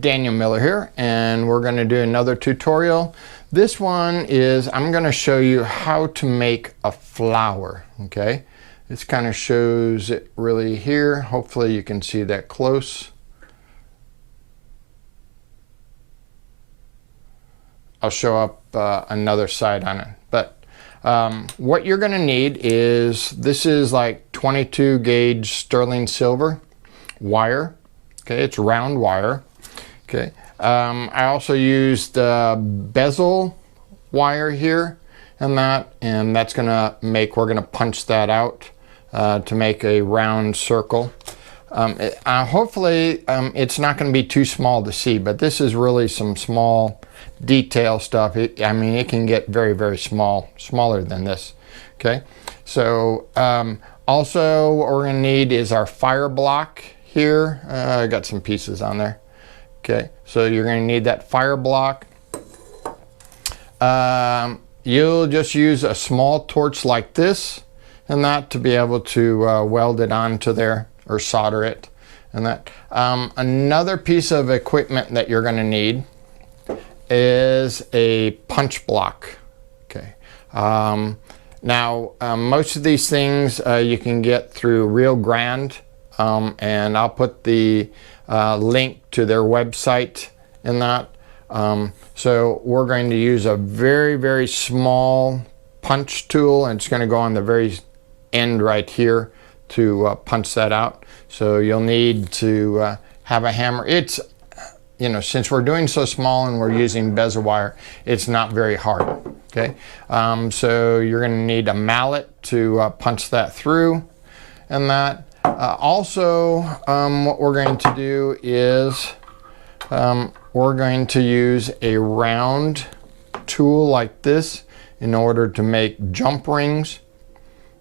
Daniel Miller here, and we're going to do another tutorial. This one is I'm going to show you how to make a flower. Okay, this kind of shows it really here. Hopefully you can see that close. I'll show up another side on it, but what you're going to need is, this is like 22 gauge sterling silver wire. Okay, it's round wire. Okay, I also used bezel wire here and that's gonna make, we're gonna punch that out to make a round circle. Hopefully it's not going to be too small to see, but this is really some small detail stuff. I mean, it can get very, very small, smaller than this. Okay, so also what we're going to need is our fire block here. I got some pieces on there. Okay, so you're going to need that fire block. You'll just use a small torch like this and that to be able to weld it onto there or solder it and that. Another piece of equipment that you're going to need is a punch block. Okay. Now most of these things you can get through Rio Grande, and I'll put the link to their website in that. So we're going to use a very, very small punch tool, and it's going to go on the very end right here to punch that out. So you'll need to have a hammer. It's, you know, since we're doing so small and we're using bezel wire, it's not very hard. Okay, so you're going to need a mallet to punch that through and that. Also, what we're going to do is we're going to use a round tool like this in order to make jump rings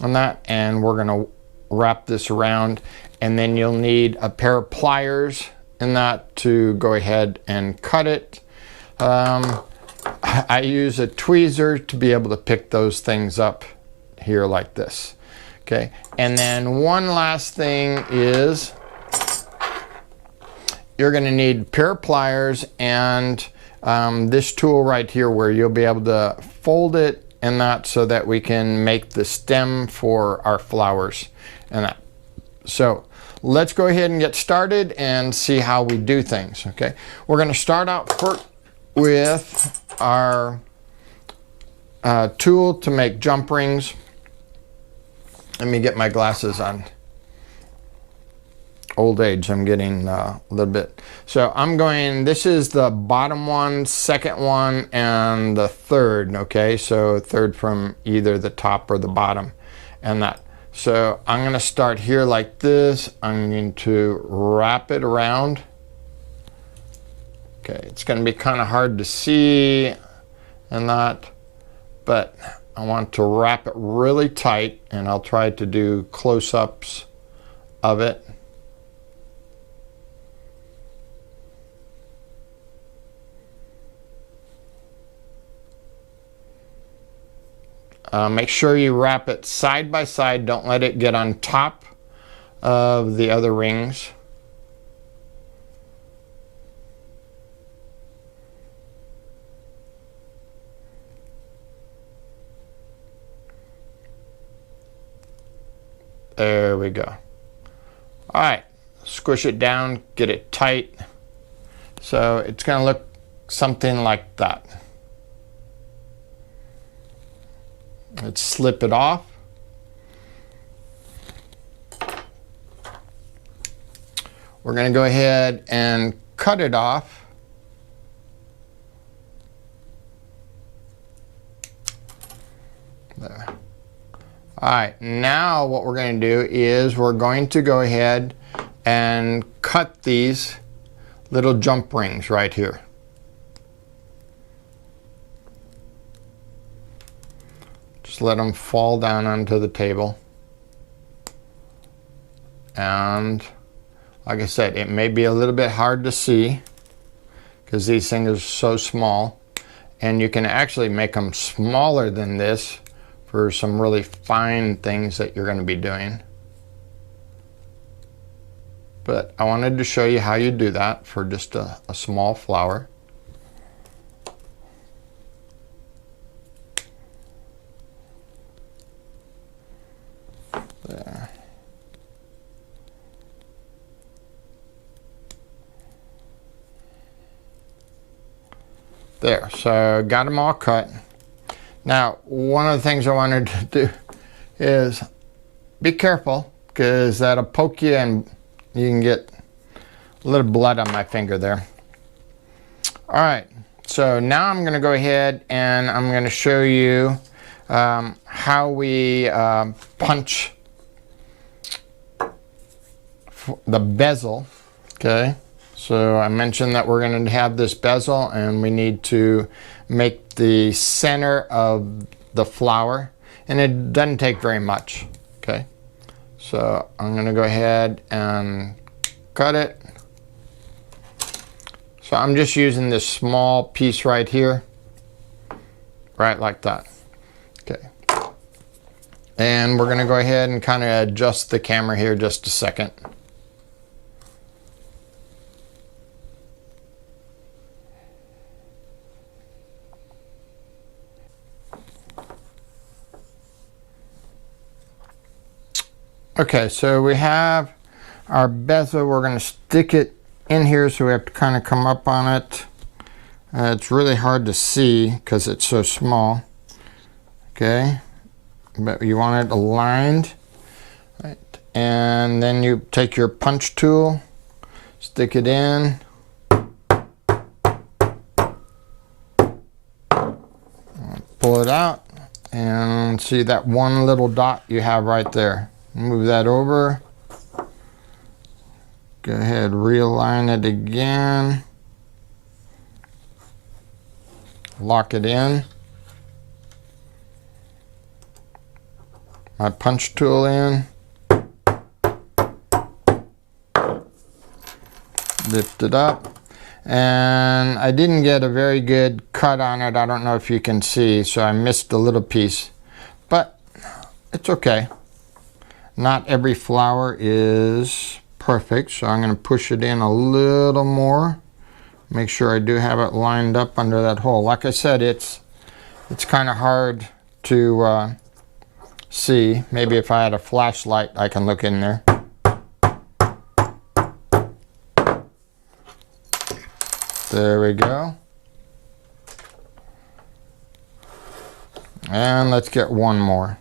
on that, and we're going to wrap this around, and then you'll need a pair of pliers in that to go ahead and cut it. I use a tweezer to be able to pick those things up here like this. Okay, and then one last thing is you're going to need a pair of pliers and this tool right here where you'll be able to fold it and that, so that we can make the stem for our flowers and that. So let's go ahead and get started and see how we do things. Okay, we're going to start out first with our tool to make jump rings. Let me get my glasses on. Old age, I'm getting a little bit. So I'm going, this is the bottom one, second one, and the third. Okay, so third from either the top or the bottom and that. So I'm going to start here like this. I'm going to wrap it around. Okay, it's going to be kind of hard to see and that, but I want to wrap it really tight, and I'll try to do close-ups of it. Make sure you wrap it side by side. Don't let it get on top of the other rings. There we go. All right, squish it down, get it tight. So it's going to look something like that. Let's slip it off. We're going to go ahead and cut it off. There. All right, now what we're going to do is we're going to go ahead and cut these little jump rings right here. Just let them fall down onto the table. And like I said, it may be a little bit hard to see because these things are so small, and you can actually make them smaller than this for some really fine things that you're going to be doing. but I wanted to show you how you do that for just a small flower. There. There, so got them all cut. Now, one of the things I wanted to do is be careful, because that'll poke you and you can get a little blood on my finger there. All right, so now I'm going to go ahead and I'm going to show you how we punch the bezel, okay? So I mentioned that we're going to have this bezel and we need to make the center of the flower, and it doesn't take very much, okay? So I'm going to go ahead and cut it. So I'm just using this small piece right here, right like that, okay? And we're going to go ahead and kind of adjust the camera here just a second. Okay, so we have our bezel. We're going to stick it in here, so we have to kind of come up on it. It's really hard to see because it's so small. Okay, but you want it aligned. Right. And then you take your punch tool, stick it in. Pull it out and see that one little dot you have right there. Move that over. Go ahead, realign it again. Lock it in. My punch tool in. Lift it up. And I didn't get a very good cut on it. I don't know if you can see, so I missed a little piece. But it's okay. Not every flower is perfect, so I'm going to push it in a little more. Make sure I do have it lined up under that hole. Like I said, it's kind of hard to see. Maybe if I had a flashlight, I can look in there. There we go. And let's get one more.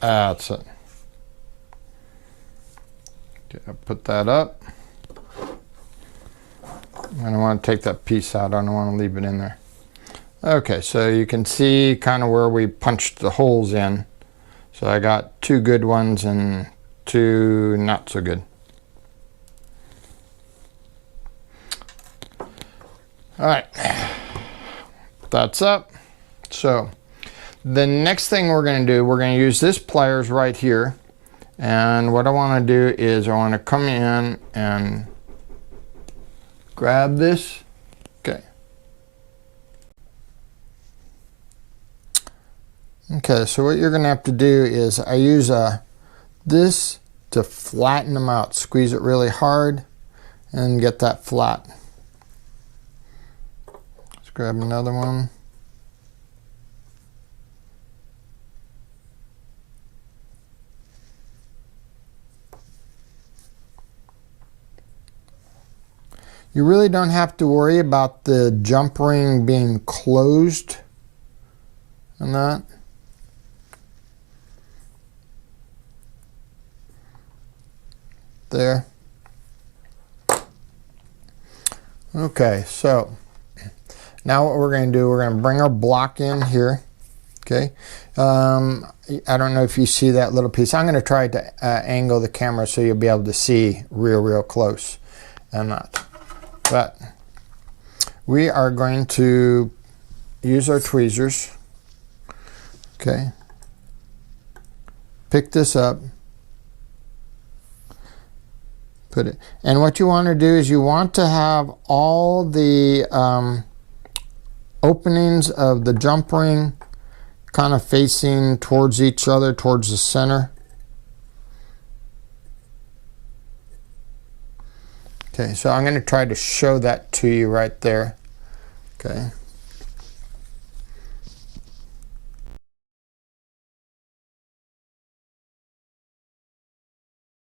That's it. Okay, I'll put that up. I don't want to take that piece out. I don't want to leave it in there. Okay, so you can see kind of where we punched the holes in. So I got two good ones and two not so good. All right, that's up. So the next thing we're going to do, we're going to use this pliers right here. And what I want to do is I want to come in and grab this. Okay. Okay, so what you're going to have to do is I use this to flatten them out. Squeeze it really hard and get that flat. Let's grab another one. You really don't have to worry about the jump ring being closed and that. There. Okay, so now what we're going to do, we're going to bring our block in here. Okay. I don't know if you see that little piece. I'm going to try to angle the camera so you'll be able to see real close and that. But we are going to use our tweezers. Okay. Pick this up. Put it. And what you want to do is you want to have all the openings of the jump ring kind of facing towards each other, towards the center. Okay, so I'm going to try to show that to you right there. Okay.